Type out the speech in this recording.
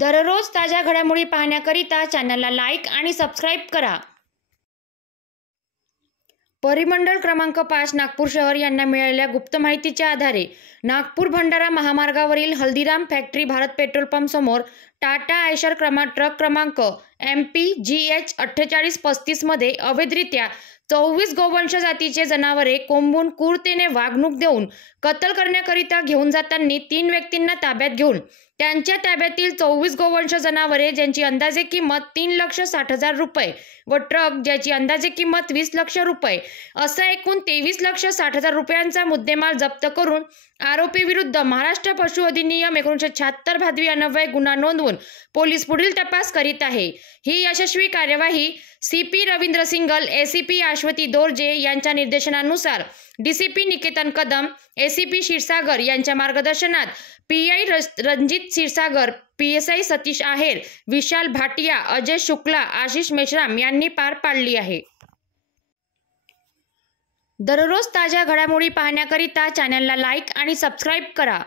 दररोज ताज्या घडामोडी पाहण्याकरिता चॅनलला लाईक आणि सबस्क्राईब करा। परिमंडळ क्रमांक 5 नागपूर शहर यांना मिळालेल्या गुप्त माहितीच्या आधारे नागपूर भंडारा महामार्गावरील Haldiram factory Bharat petrol pump समोर टाटा आयशर ट्रक क्रमांक MPGH 4835 मध्ये अवैधरित्या 24 गोवंश जातीचे जनावरे कोंबून क्रूरतेने वागणूक देऊन कत्तल करण्याकरिता घेऊन जाताना 3 व्यक्तींना ताब्यात घेऊन त्यांच्या ताब्यातील 24 गोवंश जनावरे ज्यांची अंदाजे किंमत 3,60,000 रुपये व ट्रक ज्याची अंदाजे किंमत 20 लाख रुपये असा एकूण 23,60,000 रुपयांचा मुद्देमाल जप्त करून आरोपी विरुद्ध महाराष्ट्र पशु अधिनियम 1976 भादवी अन्वये गुन्हा नोंदवून पोलीस पुढील तपास करीत आहे। ही यशस्वी कार्यवाही CP Ravindra single, ACP Ashwathi Dorje यांच्या निर्देशनानुसार DCP निकेतन कदम, ACP क्षीरसागर यांच्या मार्गदर्शनात PI रणजित क्षीरसागर, PSI सतीश आहेर, विशाल भाटिया, अजय शुक्ला, आशिष मेश्राम यांनी पार पाडली आहे। दररोज ताज्या घडामोडी पाहण्याकरिता चॅनलला लाईक आणि सबस्क्राईब करा।